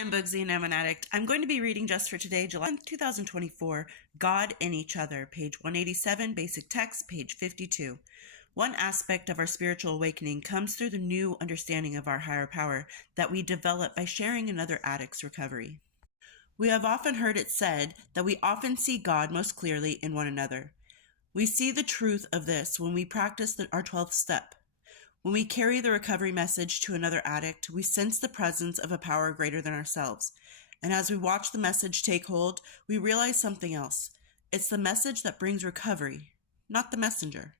I'm Bugsy and I'm an addict. I'm going to be reading just for today, July 2024, God in Each Other, page 187, basic text, page 52. One aspect of our spiritual awakening comes through the new understanding of our higher power that we develop by sharing another addict's recovery. We have often heard it said that we often see God most clearly in one another. We see the truth of this when we practice our 12th step. When we carry the recovery message to another addict, we sense the presence of a power greater than ourselves. And as we watch the message take hold, we realize something else. It's the message that brings recovery, not the messenger.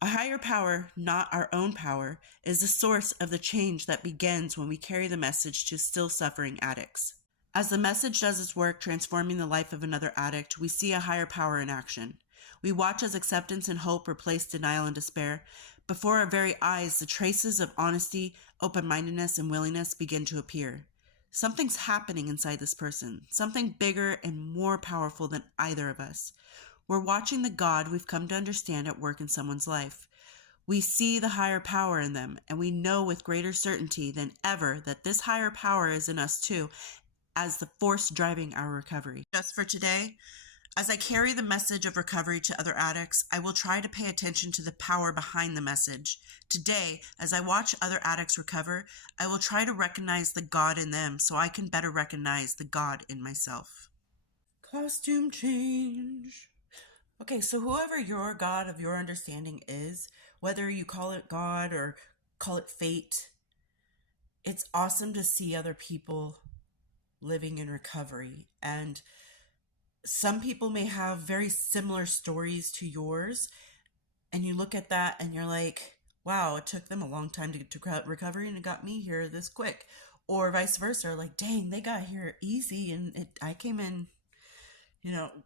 A higher power, not our own power, is the source of the change that begins when we carry the message to still suffering addicts. As the message does its work transforming the life of another addict, we see a higher power in action. We watch as acceptance and hope replace denial and despair. Before our very eyes, the traces of honesty, open-mindedness, and willingness begin to appear. Something's happening inside this person, something bigger and more powerful than either of us. We're watching the God we've come to understand at work in someone's life. We see the higher power in them, and we know with greater certainty than ever that this higher power is in us too, as the force driving our recovery. Just for today, as I carry the message of recovery to other addicts, I will try to pay attention to the power behind the message. Today, as I watch other addicts recover, I will try to recognize the God in them so I can better recognize the God in myself. Costume change. Okay, so whoever your God of your understanding is, whether you call it God or call it fate, it's awesome to see other people living in recovery. And some people may have very similar stories to yours, and you look at that and you're like, wow, it took them a long time to get to recovery and it got me here this quick. Or vice versa, like, dang, they got here easy and I came in,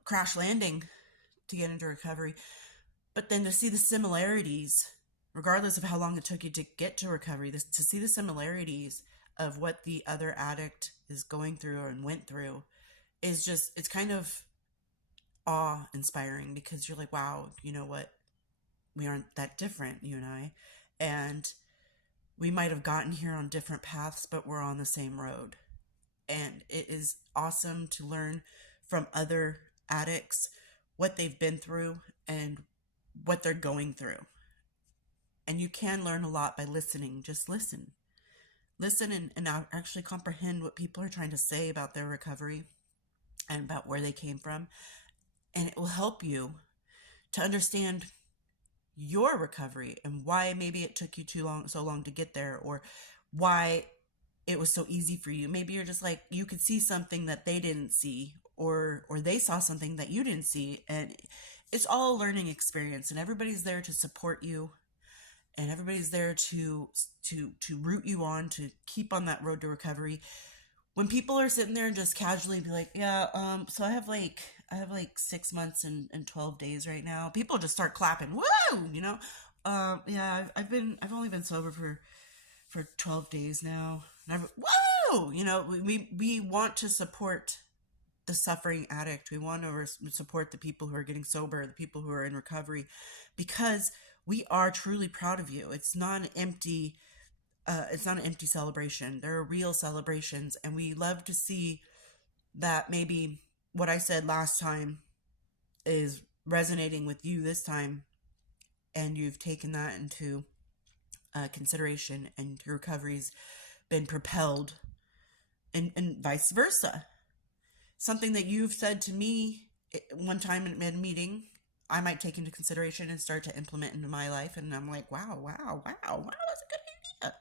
crash landing to get into recovery. But then to see the similarities, regardless of how long it took you to get to recovery, to see the similarities of what the other addict is going through and went through is just, it's kind of awe-inspiring, because you're like, wow, you know what? We aren't that different, you and I. And we might have gotten here on different paths, but we're on the same road. And it is awesome to learn from other addicts what they've been through and what they're going through. And you can learn a lot by listening. Just listen. Listen and actually comprehend what people are trying to say about their recovery and about where they came from. And it will help you to understand your recovery and why maybe it took you so long to get there, or why it was so easy for you. Maybe you're just like, you could see something that they didn't see, or they saw something that you didn't see. And it's all a learning experience, and everybody's there to support you. And everybody's there to root you on, to keep on that road to recovery. When people are sitting there and just casually be like, yeah, so I have like 6 months and 12 days right now, people just start clapping. Woo! Yeah, I've only been sober for 12 days now. And woo! We want to support the suffering addict. We want to support the people who are getting sober, the people who are in recovery, because we are truly proud of you. It's not an empty celebration. There are real celebrations, and we love to see that maybe what I said last time is resonating with you this time, and you've taken that into consideration, and your recovery's been propelled, and vice versa. Something that you've said to me one time in a meeting, I might take into consideration and start to implement into my life. And I'm like, wow, that's a good idea.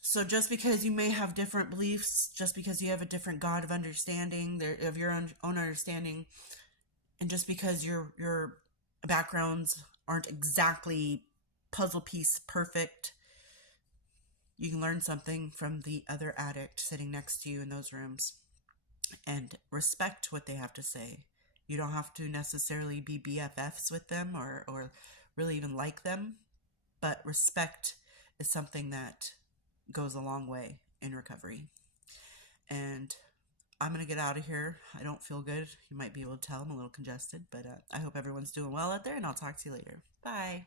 So just because you may have different beliefs, just because you have a different God of understanding, of your own understanding, and just because your backgrounds aren't exactly puzzle piece perfect, you can learn something from the other addict sitting next to you in those rooms, and respect what they have to say. You don't have to necessarily be BFFs with them or really even like them, but respect is something that goes a long way in recovery. And I'm going to get out of here. I don't feel good. You might be able to tell I'm a little congested, but I hope everyone's doing well out there, and I'll talk to you later. Bye.